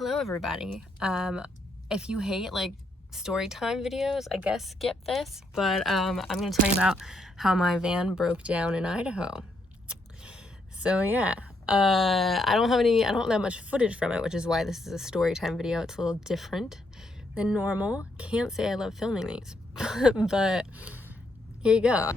Hello everybody. If you hate like story time videos, I guess skip this, but I'm gonna tell you about how my van broke down in Idaho. So yeah, I don't have that much footage from it, which is why this is a story time video. It's a little different than normal. Can't say I love filming these, but here you go.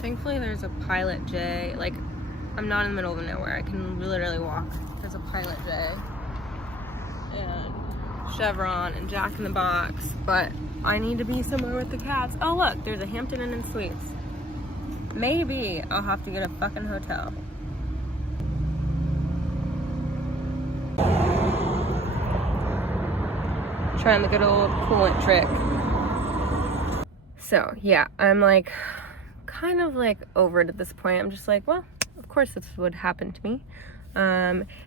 Thankfully there's a Pilot J, like I'm not in the middle of nowhere. I can literally walk. There's a Pilot J and Chevron and Jack in the Box, but I need to be somewhere with the cats. Oh look, there's a Hampton Inn and Suites. Maybe I'll have to get a fucking hotel. Trying the good old coolant trick. So yeah, I'm like kind of like over it at this point. I'm just like, well, of course this would happen to me.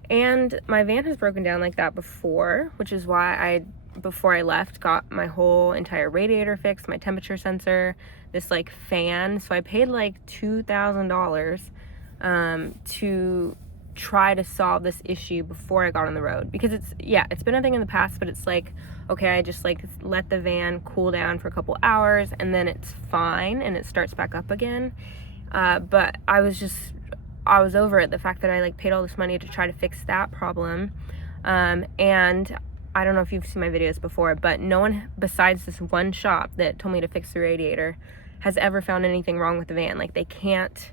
And my van has broken down like that before, which is why before I left, got my whole entire radiator fixed, my temperature sensor, this like fan. So I paid like $2,000 to try to solve this issue before I got on the road, because it's been a thing in the past, but it's like, okay, I just like let the van cool down for a couple hours and then it's fine and it starts back up again. But I was over it, the fact that I like paid all this money to try to fix that problem. And I don't know if you've seen my videos before, but no one besides this one shop that told me to fix the radiator has ever found anything wrong with the van. Like they can't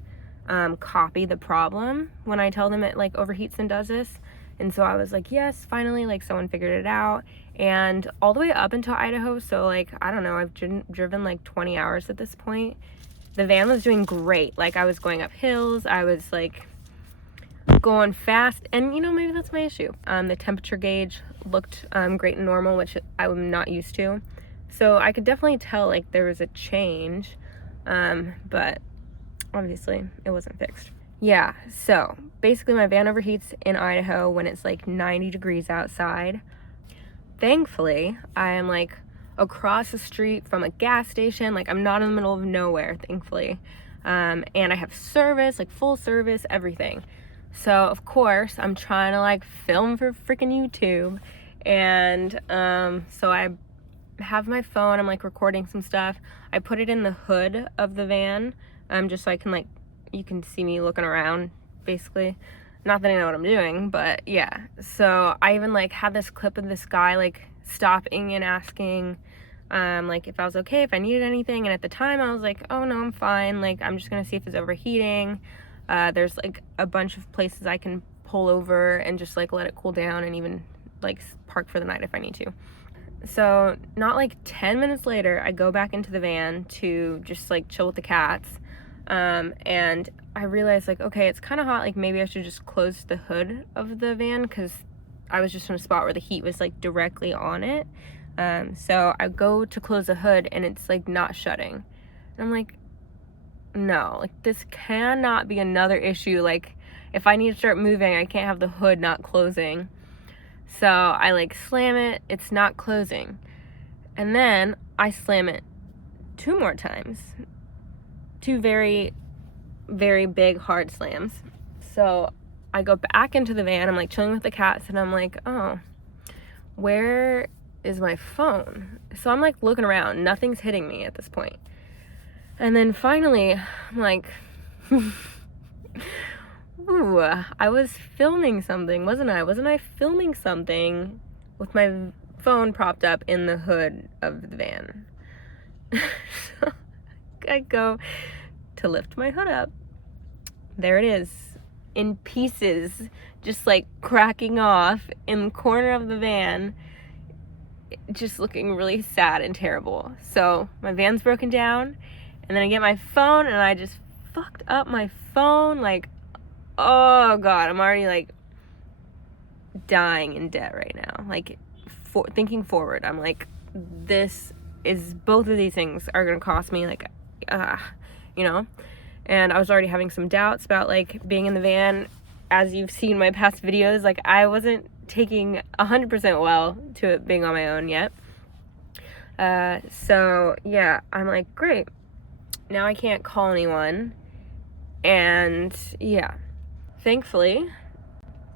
copy the problem when I tell them it like overheats and does this. And so I was like, yes, finally, like someone figured it out. And all the way up into Idaho, so like, I don't know, I've driven like 20 hours at this point. The van was doing great. Like I was going up hills, I was like going fast, and you know, maybe that's my issue. The temperature gauge looked great and normal, which I'm not used to. So I could definitely tell like there was a change, but obviously it wasn't fixed. Yeah, so basically my van overheats in Idaho when it's like 90 degrees outside. Thankfully, I am like across the street from a gas station. Like I'm not in the middle of nowhere, thankfully. And I have service, like full service, everything. So of course I'm trying to like film for freaking YouTube. And so I have my phone, I'm like recording some stuff. I put it in the hood of the van, just so I can like, you can see me looking around basically. Not that I know what I'm doing, but yeah. So I even like had this clip of this guy like stopping and asking like if I was okay, if I needed anything. And at the time I was like, oh no, I'm fine. Like I'm just gonna see if it's overheating. There's like a bunch of places I can pull over and just like let it cool down and even like park for the night if I need to. So not like 10 minutes later, I go back into the van to just like chill with the cats. And I realized like, okay, it's kind of hot. Like maybe I should just close the hood of the van, because I was just in a spot where the heat was like directly on it. So I go to close the hood and it's like not shutting. And I'm like, no, like this cannot be another issue. Like if I need to start moving, I can't have the hood not closing. So I like slam it, it's not closing. And then I slam it 2 more times. 2 very, very big hard slams. So I go back into the van, I'm like chilling with the cats, and I'm like, oh, where is my phone? So I'm like looking around, nothing's hitting me at this point. And then finally, I'm like, ooh, I was filming something, wasn't I? Wasn't I filming something with my phone propped up in the hood of the van? So I go to lift my hood up. There it is, in pieces, just like cracking off in the corner of the van, just looking really sad and terrible. So my van's broken down, and then I get my phone and I just fucked up my phone. Like, oh god, I'm already like dying in debt right now. Like thinking forward, I'm like, both of these things are gonna cost me like you know. And I was already having some doubts about like being in the van. As you've seen my past videos, like I wasn't taking 100% well to it being on my own yet. So yeah, I'm like, great, now I can't call anyone And yeah, thankfully,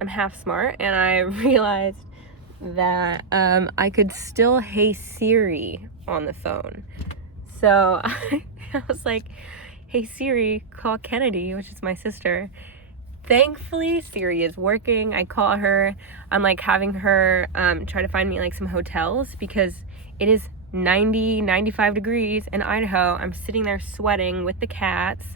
I'm half smart, and I realized that I could still Hey Siri on the phone. So I was like, hey Siri, call Kennedy, which is my sister. Thankfully, Siri is working. I call her. I'm like having her try to find me like some hotels because it is 95 degrees in Idaho. I'm sitting there sweating with the cats.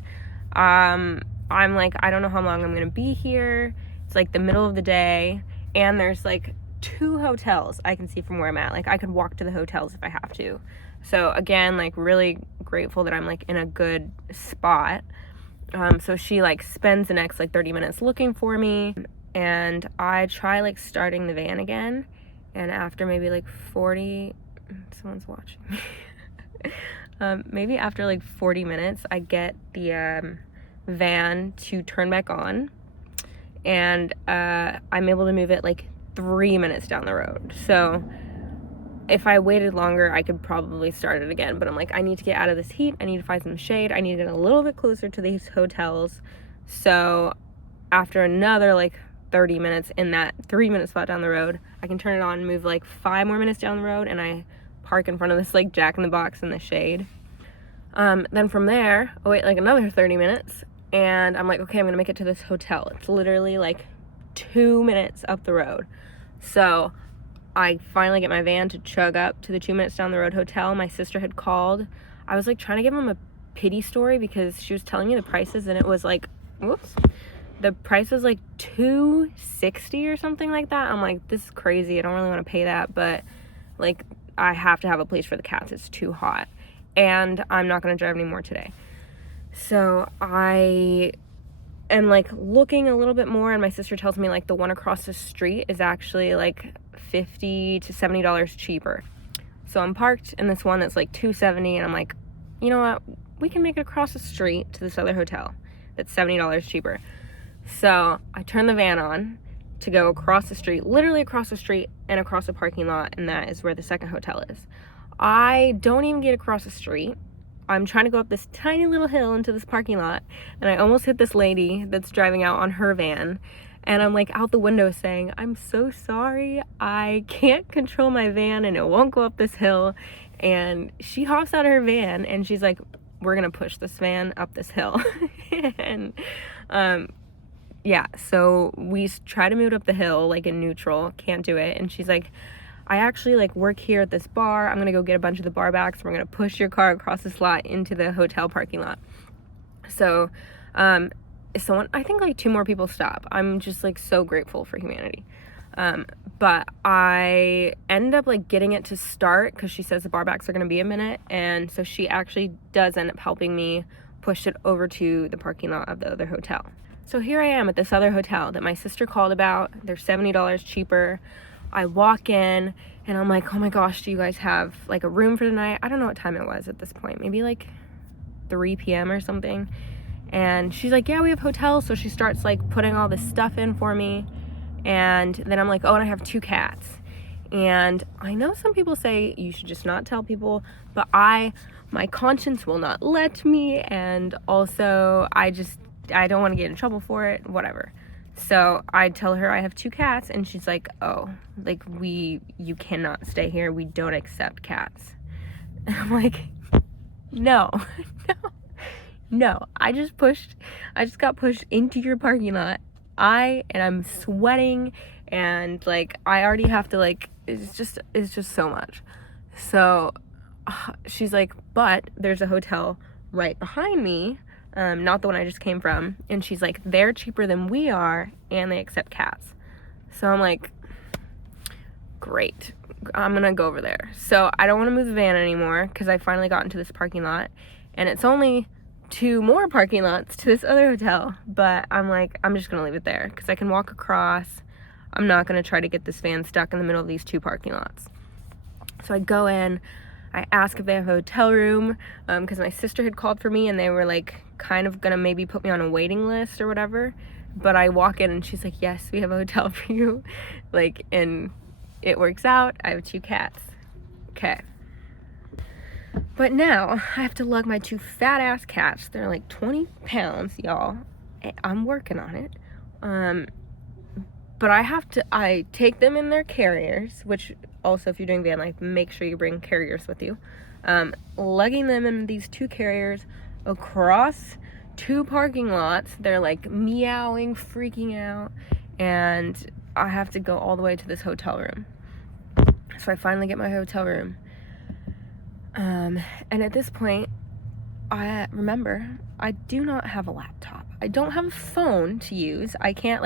I'm like, I don't know how long I'm gonna be here. It's like the middle of the day, and there's like 2 hotels I can see from where I'm at. Like, I could walk to the hotels if I have to. So again, like, really grateful that I'm like in a good spot. So she like spends the next like 30 minutes looking for me, and I try like starting the van again, and after maybe like 40, someone's watching me. Maybe after like 40 minutes, I get the van to turn back on, and I'm able to move it like 3 minutes down the road. So if I waited longer, I could probably start it again, but I'm like, I need to get out of this heat. I need to find some shade. I need to get a little bit closer to these hotels. So after another like 30 minutes in that 3-minute spot down the road, I can turn it on and move like 5 more minutes down the road, and I park in front of this like Jack in the Box in the shade. Then from there, I wait like another 30 minutes, and I'm like, okay, I'm gonna make it to this hotel. It's literally like 2 minutes up the road. So I finally get my van to chug up to the 2 minutes down the road hotel. My sister had called. I was like trying to give him a pity story because she was telling me the prices, and it was like, whoops, the price was like $260 or something like that. I'm like, this is crazy. I don't really want to pay that, but like, I have to have a place for the cats. It's too hot, and I'm not going to drive anymore today. So I am like looking a little bit more, and my sister tells me like the one across the street is actually like $50 to $70 cheaper. So I'm parked in this one that's like $270, and I'm like, you know what, we can make it across the street to this other hotel that's $70 cheaper. So I turn the van on to go across the street, literally across the street and across a parking lot, and that is where the second hotel is. I don't even get across the street. I'm trying to go up this tiny little hill into this parking lot, and I almost hit this lady that's driving out on her van. And I'm like out the window saying, I'm so sorry, I can't control my van and it won't go up this hill. And she hops out of her van and she's like, we're gonna push this van up this hill. And yeah, so we try to move it up the hill like in neutral, can't do it. And she's like, I actually like work here at this bar. I'm gonna go get a bunch of the bar backs. We're gonna push your car across this lot into the hotel parking lot. So someone, I think like 2 more people stop. I'm just like so grateful for humanity. But I end up like getting it to start because she says the bar backs are going to be a minute. And so she actually does end up helping me push it over to the parking lot of the other hotel. So here I am at this other hotel that my sister called about. They're $70 cheaper. I walk in and I'm like, oh my gosh, do you guys have like a room for tonight? I don't know what time it was at this point. Maybe like 3 p.m. or something. And she's like, yeah, we have hotels. So she starts like putting all this stuff in for me. And then I'm like, oh, and I have 2 cats. And I know some people say you should just not tell people, but my conscience will not let me. And also I don't want to get in trouble for it, whatever. So I tell her I have 2 cats, and she's like, oh, like you cannot stay here. We don't accept cats. And I'm like, no. No, I just got pushed into your parking lot. And I'm sweating, and like I already have to like, it's just so much. So she's like, but there's a hotel right behind me, not the one I just came from, and she's like, they're cheaper than we are and they accept cats. So I'm like, great, I'm gonna go over there. So I don't want to move the van anymore because I finally got into this parking lot, and it's only 2 more parking lots to this other hotel, but I'm like, I'm just gonna leave it there because I can walk across. I'm not gonna try to get this van stuck in the middle of these 2 parking lots. So I go in, I ask if they have a hotel room, because my sister had called for me, and they were like kind of gonna maybe put me on a waiting list or whatever. But I walk in and she's like, yes, we have a hotel for you. Like, and it works out. I have 2 cats. Okay. But now I have to lug my 2 fat ass cats. They're like 20 pounds, y'all. I'm working on it. But I take them in their carriers, which also, if you're doing van life, make sure you bring carriers with you. Lugging them in these 2 carriers across 2 parking lots. They're like meowing, freaking out, and I have to go all the way to this hotel room. So I finally get my hotel room. And at this point, I remember I do not have a laptop. I don't have a phone to use. I can't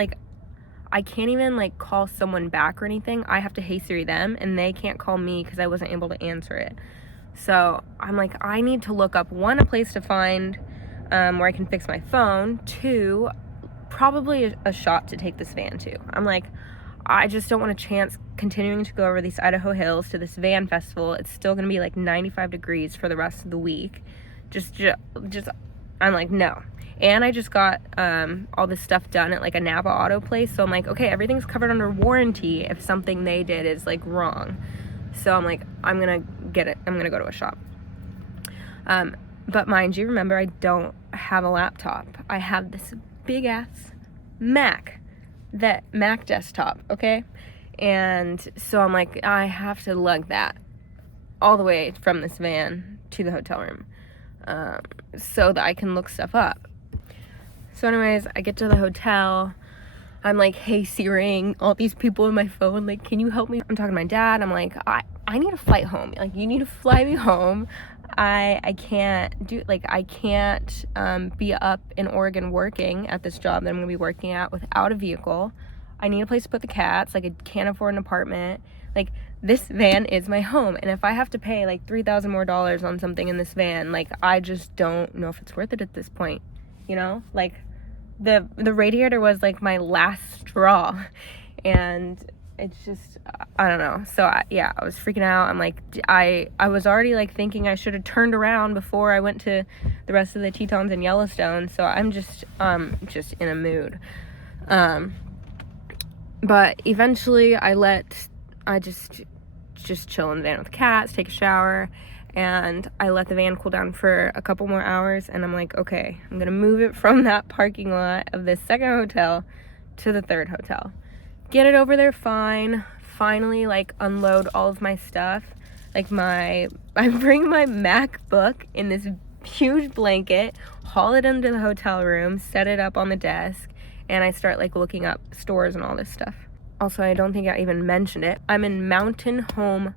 even like call someone back or anything. I have to Hey Siri them, and they can't call me because I wasn't able to answer it. So I'm like, I need to look up, 1, a place to find where I can fix my phone, 2, probably a shop to take this van to. I'm like, I just don't want a chance continuing to go over these Idaho hills to this van festival. It's still going to be like 95 degrees for the rest of the week. Just I'm like, no. And I just got all this stuff done at like a Napa auto place. So I'm like, okay, everything's covered under warranty if something they did is like wrong. So I'm like, I'm going to get it. I'm going to go to a shop. But mind you, remember, I don't have a laptop. I have this big ass Mac desktop, okay? And so I'm like, I have to lug that all the way from this van to the hotel room so that I can look stuff up. So anyways, I get to the hotel. I'm like, Hey Siri-ing all these people in my phone, like, can you help me? I'm talking to my dad. I'm like, I need a flight home. Like, you need to fly me home. I can't be up in Oregon working at this job that I'm going to be working at without a vehicle. I need a place to put the cats. Like, I can't afford an apartment. Like, this van is my home. And if I have to pay like $3,000 more on something in this van, like, I just don't know if it's worth it at this point. You know, like the radiator was like my last straw, and it's just, I don't know. So I was freaking out. I'm like, I was already like thinking I should have turned around before I went to the rest of the Tetons in Yellowstone. So I'm just in a mood. But eventually I just chill in the van with the cats, take a shower, and I let the van cool down for a couple more hours, and I'm like, okay, I'm gonna move it from that parking lot of this second hotel to the third hotel. Get it over there fine. Finally, like, unload all of my stuff. Like, I bring my MacBook in this huge blanket, haul it into the hotel room, set it up on the desk, and I start, like, looking up stores and all this stuff. Also, I don't think I even mentioned it. I'm in Mountain Home,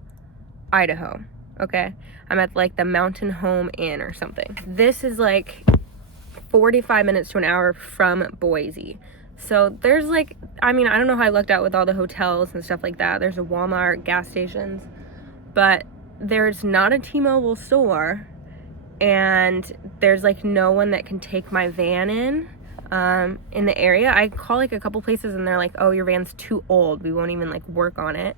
Idaho, okay? I'm at, like, the Mountain Home Inn or something. This is, like, 45 minutes to an hour from Boise. So there's, like, I mean, I don't know how I lucked out with all the hotels and stuff like that. There's a Walmart, gas stations, but there's not a T-Mobile store, and there's, like, no one that can take my van in the area. I call, like, a couple places, and they're like, oh, your van's too old. We won't even, like, work on it.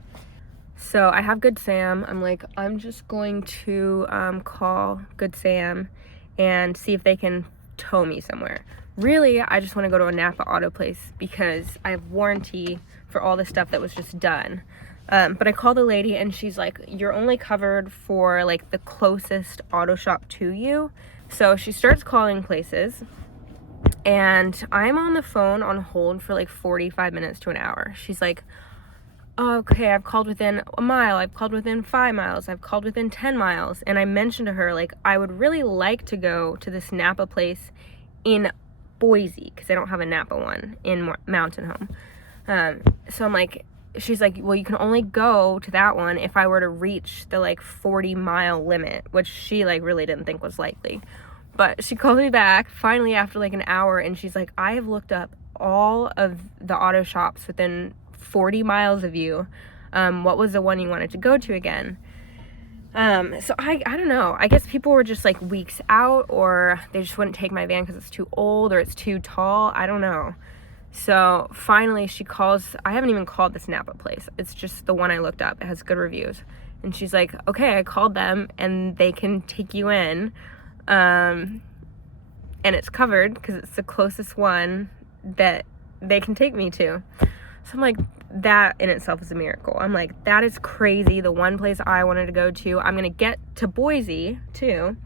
So I have Good Sam. I'm like, I'm just going to call Good Sam and see if they can tow me somewhere. Really, I just want to go to a Napa auto place because I have warranty for all the stuff that was just done. But I called the lady, and she's like, you're only covered for, like, the closest auto shop to you. So she starts calling places, and I'm on the phone on hold for, like, 45 minutes to an hour. She's like, okay, I've called within a mile, I've called within 5 miles, I've called within 10 miles. And I mentioned to her, like, I would really like to go to this Napa place in Boise because I don't have a Napa one in Mountain Home. So I'm like, she's like, well, you can only go to that one if I were to reach the, like, 40-mile limit, which she, like, really didn't think was likely. But she called me back finally after, like, an hour, and she's like, I have looked up all of the auto shops within 40 miles of you. What was the one you wanted to go to again? So I don't know. I guess people were just, like, weeks out, or they just wouldn't take my van because it's too old or it's too tall. I don't know. So finally she calls. I haven't even called this Napa place. It's just the one I looked up. It has good reviews. And she's like, okay, I called them and they can take you in. And it's covered because it's the closest one that they can take me to. So I'm like, that in itself is a miracle. I'm like, that is crazy. The one place I wanted to go to. I'm gonna get to Boise too,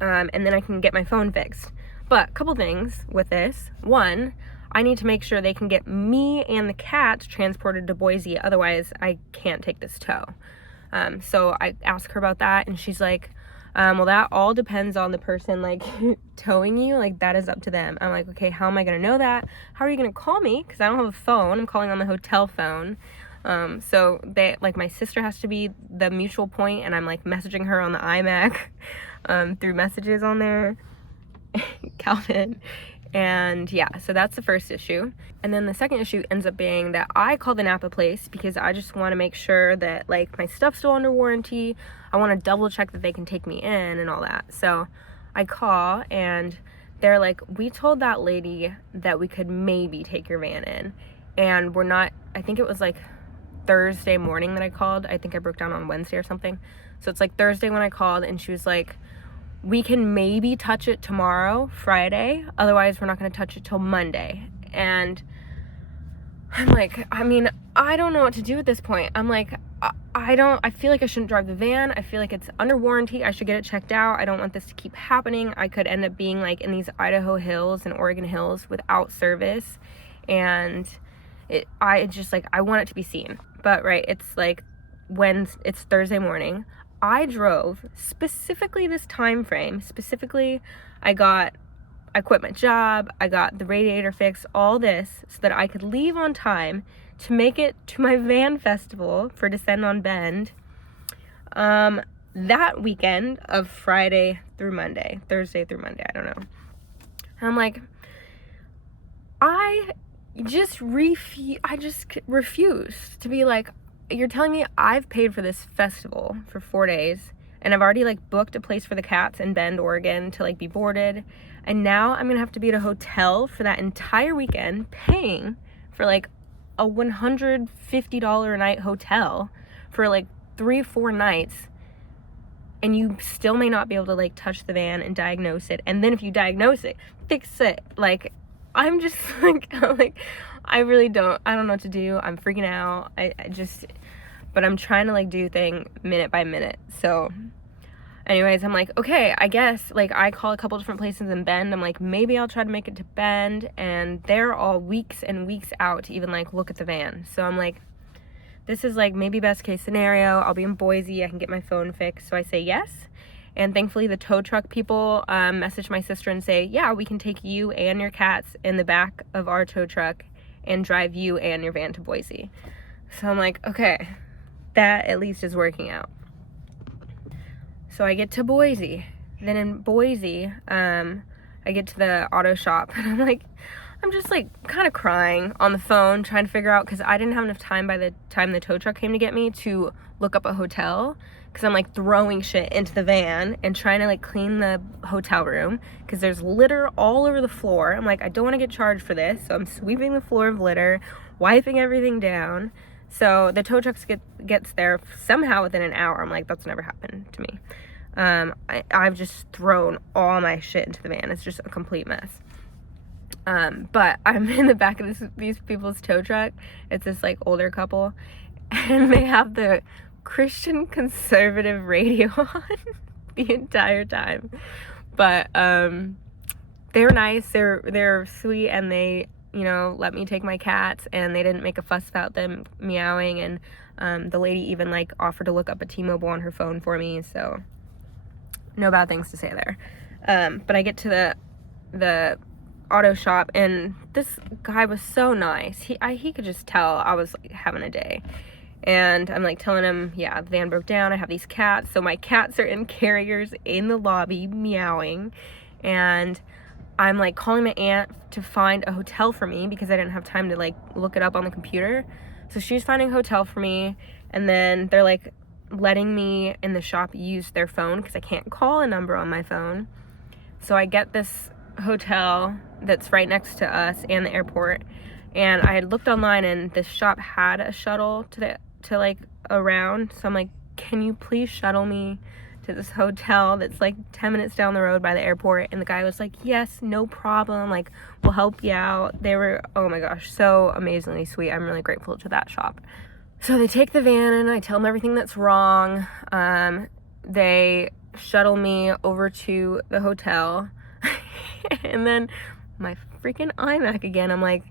and then I can get my phone fixed. But a couple things with this. One, I need to make sure they can get me and the cats transported to Boise. Otherwise, I can't take this tow. So I asked her about that, and she's like, well, that all depends on the person, like, towing you. Like, that is up to them. I'm like, okay, how am I going to know that? How are you going to call me? Because I don't have a phone. I'm calling on the hotel phone. So they, like, my sister has to be the mutual point, and I'm, like, messaging her on the iMac, through messages on there. Calvin. And yeah, so that's the first issue. And then the second issue ends up being that I call the Napa place because I just want to make sure that, like, my stuff's still under warranty. I want to double check that they can take me in and all that. So I call, and they're like, we told that lady that we could maybe take your van in, and we're not. I think it was like Thursday morning that I called. I think I broke down on Wednesday or something. So it's like Thursday when I called, and she was like, we can maybe touch it tomorrow, Friday. Otherwise, we're not going to touch it till Monday. And I'm like, I mean, I don't know what to do at this point. I'm like, I feel like I shouldn't drive the van. I feel like it's under warranty. I should get it checked out. I don't want this to keep happening. I could end up being, like, in these Idaho hills and Oregon hills without service. And I just, like, I want it to be seen. But, right, it's like when it's Thursday morning. I drove specifically this time frame. Specifically, I quit my job, I got the radiator fixed, all this, so that I could leave on time to make it to my van festival for Descend on Bend that weekend of Friday through Monday, Thursday through Monday, I don't know. And I'm like, I just refuse to be like, you're telling me I've paid for this festival for 4 days, and I've already, like, booked a place for the cats in Bend, Oregon to, like, be boarded, and now I'm gonna have to be at a hotel for that entire weekend, paying for, like, a $150 a night hotel for, like, 3-4 nights, and you still may not be able to, like, touch the van and diagnose it, and then if you diagnose it, fix it. Like, I'm just like, I don't know what to do. I'm freaking out. But I'm trying to, like, do thing minute by minute. So anyways, I'm like, okay, I guess, like, I call a couple different places in Bend. I'm like, maybe I'll try to make it to Bend, and they're all weeks and weeks out to even, like, look at the van. So I'm like, this is, like, maybe best case scenario. I'll be in Boise. I can get my phone fixed. So I say yes. And thankfully, the tow truck people message my sister and say, yeah, we can take you and your cats in the back of our tow truck and drive you and your van to Boise. So I'm like, okay, that at least is working out. So I get to Boise. Then in Boise, I get to the auto shop, and I'm just, like, kind of crying on the phone, trying to figure out, because I didn't have enough time by the time the tow truck came to get me to look up a hotel, because I'm, like, throwing shit into the van and trying to, like, clean the hotel room, because there's litter all over the floor. I'm like, I don't want to get charged for this, so I'm sweeping the floor of litter, wiping everything down. So the tow truck gets there somehow within an hour. I'm like, that's never happened to me. I've just thrown all my shit into the van. It's just a complete mess. But I'm in the back of these people's tow truck. It's this, like, older couple, and they have the Christian conservative radio on the entire time. But they're nice, they're sweet, and they, you know, let me take my cats, and they didn't make a fuss about them meowing, and the lady even, like, offered to look up a T-Mobile on her phone for me, so no bad things to say there. But I get to the auto shop, and this guy was so nice. He could just tell I was, like, having a day. And I'm, like, telling him, yeah, the van broke down. I have these cats. So my cats are in carriers in the lobby meowing. And I'm, like, calling my aunt to find a hotel for me because I didn't have time to, like, look it up on the computer. So she's finding a hotel for me. And then they're, like, letting me in the shop use their phone because I can't call a number on my phone. So I get this hotel that's right next to us and the airport. And I had looked online, and this shop had a shuttle to like around. So I'm like, can you please shuttle me to this hotel that's like 10 minutes down the road by the airport. And the guy was like, yes, no problem, like, we'll help you out. They were, oh my gosh, so amazingly sweet. I'm really grateful to that shop. So they take the van and I tell them everything that's wrong. They shuttle me over to the hotel. And then my freaking iMac again. I'm like,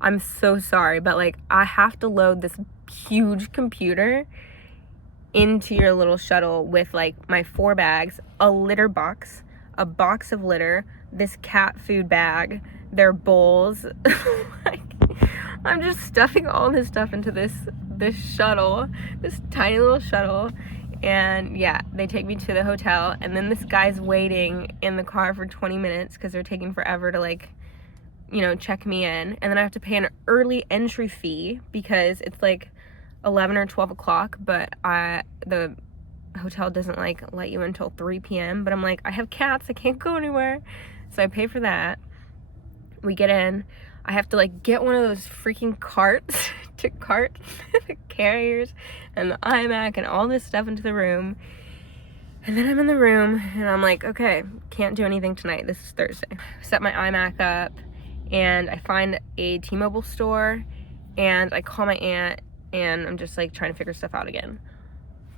I'm so sorry, but like, I have to load this huge computer into your little shuttle with like my 4 bags, a litter box, a box of litter, this cat food bag, their bowls. Like, I'm just stuffing all this stuff into this shuttle, this tiny little shuttle. And yeah, they take me to the hotel, and then this guy's waiting in the car for 20 minutes because they're taking forever to like, you know, check me in. And then I have to pay an early entry fee because it's like 11 or 12 o'clock, but the hotel doesn't like let you until 3 p.m. But I'm like, I have cats, I can't go anywhere. So I pay for that. We get in. I have to like get one of those freaking carts to cart the carriers and the iMac and all this stuff into the room. And then I'm in the room and I'm like, okay, can't do anything tonight. This is Thursday. Set my iMac up and I find a T-Mobile store and I call my aunt and I'm just like trying to figure stuff out again.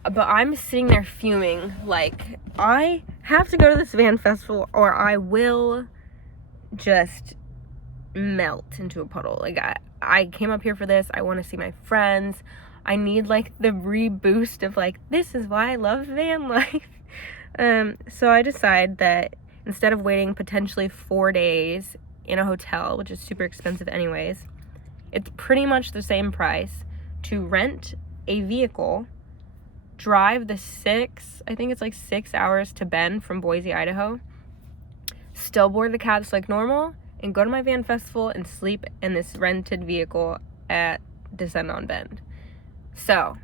But I'm sitting there fuming, like, I have to go to this van festival or I will just melt into a puddle. Like, I came up here for this. I want to see my friends. I need like the reboost of like, this is why I love van life. So I decide that instead of waiting potentially 4 days in a hotel, which is super expensive anyways, it's pretty much the same price to rent a vehicle, drive the 6 hours to Bend from Boise, Idaho, still board the cabs like normal, and go to my van festival and sleep in this rented vehicle at Descend on Bend. So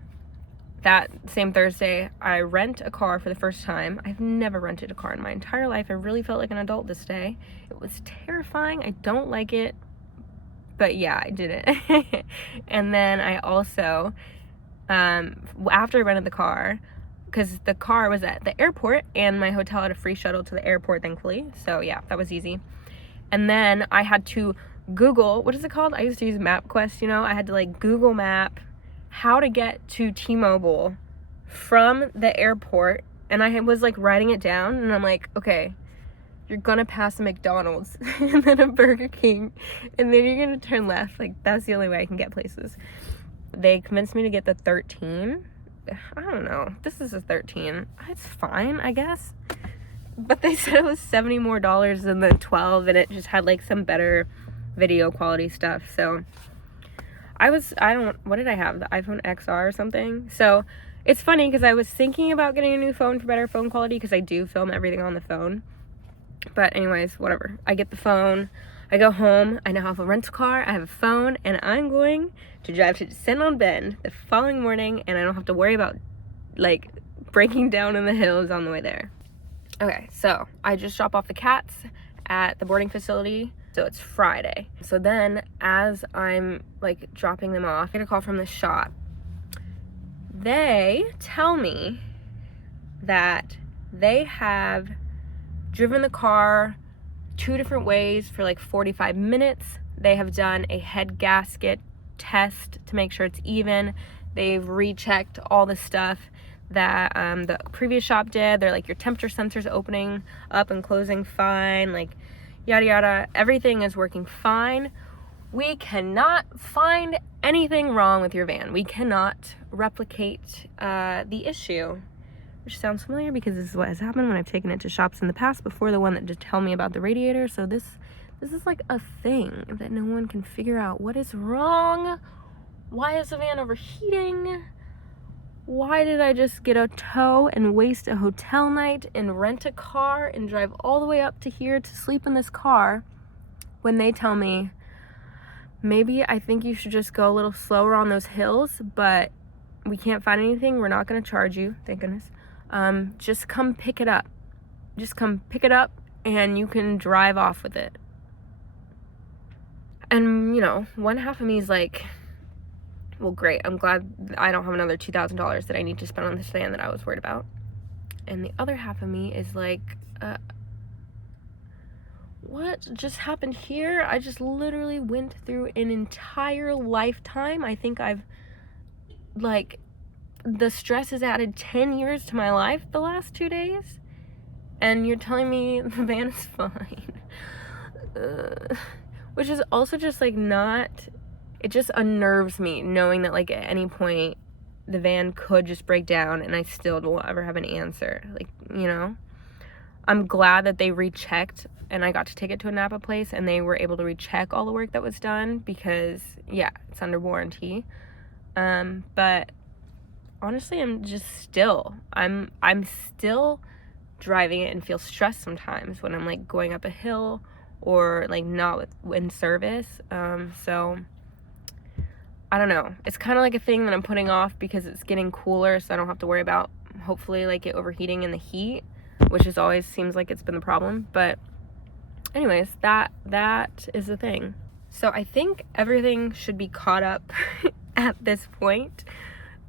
that same Thursday, I rent a car for the first time. I've never rented a car in my entire life. I really felt like an adult this day. It was terrifying. I don't like it, but yeah, I did it. And then I also, after I rented the car, because the car was at the airport and my hotel had a free shuttle to the airport, thankfully. So yeah, that was easy. And then I had to Google, what is it called? I used to use MapQuest, you know? I had to like Google map how to get to T-Mobile from the airport. And I was like writing it down and I'm like, okay, you're gonna pass a McDonald's and then a Burger King and then you're gonna turn left. Like, that's the only way I can get places. They convinced me to get the 13. I don't know. This is a 13. It's fine, I guess. But they said it was $70 more than the 12 and it just had like some better video quality stuff. So what did I have? The iPhone XR or something. So it's funny because I was thinking about getting a new phone for better phone quality because I do film everything on the phone. But anyways, whatever. I get the phone. I go home. I now have a rental car. I have a phone. And I'm going to drive to Descend on Bend the following morning. And I don't have to worry about like breaking down in the hills on the way there. Okay, so I just drop off the cats at the boarding facility. So it's Friday. So then as I'm like dropping them off, I get a call from the shop. They tell me that they have driven the car 2 different ways for like 45 minutes. They have done a head gasket test to make sure it's even. They've rechecked all the stuff that the previous shop did. They're like, your temperature sensor's opening up and closing fine, like yada yada. Everything is working fine. We cannot find anything wrong with your van. We cannot replicate the issue, which sounds familiar because this is what has happened when I've taken it to shops in the past before, the one that did tell me about the radiator. So this is like a thing that no one can figure out. What is wrong? Why is the van overheating? Why did I just get a tow and waste a hotel night and rent a car and drive all the way up to here to sleep in this car when they tell me, maybe I think you should just go a little slower on those hills, but we can't find anything. We're not going to charge you. Thank goodness. Just come pick it up. Just come pick it up and you can drive off with it. And, you know, one half of me is like, well, great. I'm glad I don't have another $2,000 that I need to spend on this van that I was worried about. And the other half of me is like, what just happened here? I just literally went through an entire lifetime. I think I've, like, the stress has added 10 years to my life the last 2 days. And you're telling me the van is fine. Which is also just, like, not, it just unnerves me knowing that, like, at any point the van could just break down and I still don't ever have an answer. Like, you know? I'm glad that they rechecked and I got to take it to a Napa place and they were able to recheck all the work that was done because, yeah, it's under warranty. But honestly, I'm still driving it and feel stressed sometimes when I'm, like, going up a hill or, like, not in service. So I don't know. It's kind of like a thing that I'm putting off because it's getting cooler, so I don't have to worry about, hopefully, like, it overheating in the heat, which is always seems like it's been the problem. But anyways, that is the thing. So I think everything should be caught up at this point.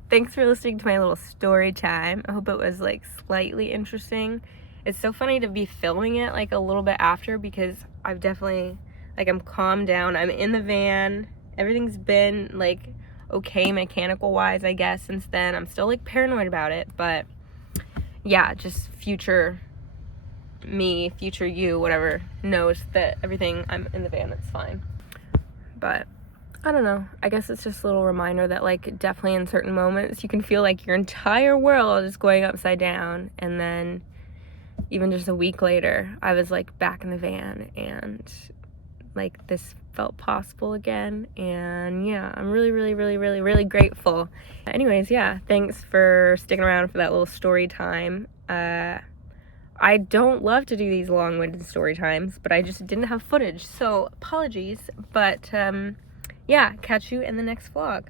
Thanks for listening to my little story time. I hope it was, like, slightly interesting. It's so funny to be filming it, like, a little bit after because I've definitely, like, I'm calmed down. I'm in the van. Everything's been, like, okay mechanical wise, I guess, since then. I'm still, like, paranoid about it, but yeah, just future me, future you, whatever, knows that everything, I'm in the van, it's fine. But I don't know. I guess it's just a little reminder that, like, definitely in certain moments you can feel like your entire world is going upside down, and then even just a week later I was, like, back in the van and, like, this felt possible again. And yeah, I'm really grateful. Anyways, yeah, thanks for sticking around for that little story time. I don't love to do these long-winded story times, but I just didn't have footage, so apologies. But yeah, catch you in the next vlog.